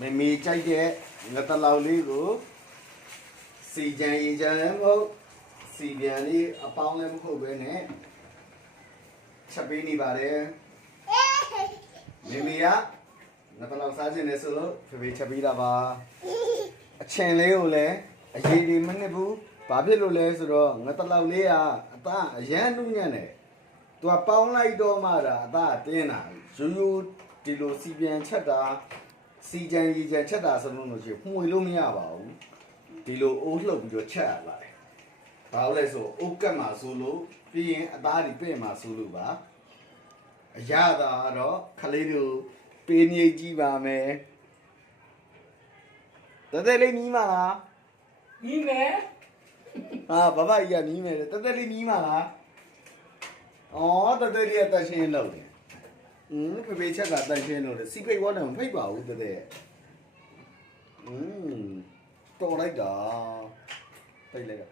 မေကြိုက်တဲ့ငတလောက်လေးကိုစီကြံရေကြံလည်းမဟုတ်စီပြန်လေးအပေါင်းလည်းမဟုတ်ပဲနဲ့ချက်ပေးနေပါတယ်မေကငတလောက်စားခြင်းနဲ့ဆိုလို့ဖေချက်ပေးတာပါအချင်လေးကိုလည်းအရေးဒီမနစ်ဘူးဘာဖြစ်လို့လဲဆိုတော့ငတလောက်လေးကအသားအရန်နှူးညံ့တယ်သူကပေါင်းလိုက်တော့မှဒါအသားတင်းတာရိုးရိုးဒီလိုစီပြန်ချက်တာစီကြံရေကြံချက်တာဆိုလို့ရှိရင်မှုေလို့မရပါဘူးဒီလိုအိုးလှုပ်ပြီးတော့ချက်ရပါတယ်ဘာလို့လဲဆိုအိုးကတ်မှာဆိုလို့ပြီးရင်အသားတွေပြည့်မှာဆိုလို့ပါအရသာတော့ခလေးတို့ပေးနေကြည့်ပါမယ်တလေးမီးမလားမီးမယ်ဟာဘဘကြီးကမီးမယ်တလေးမီးမလားဩတလေးကတရှင်းလို့တယ်ဖေချက်ကတန်ရှင်းလို့လေစီဖိတ်ဝါနဲ့မဖိတ်ပါဘူးတဲ့တော်လိုက်တာဖိတ်လိုက်က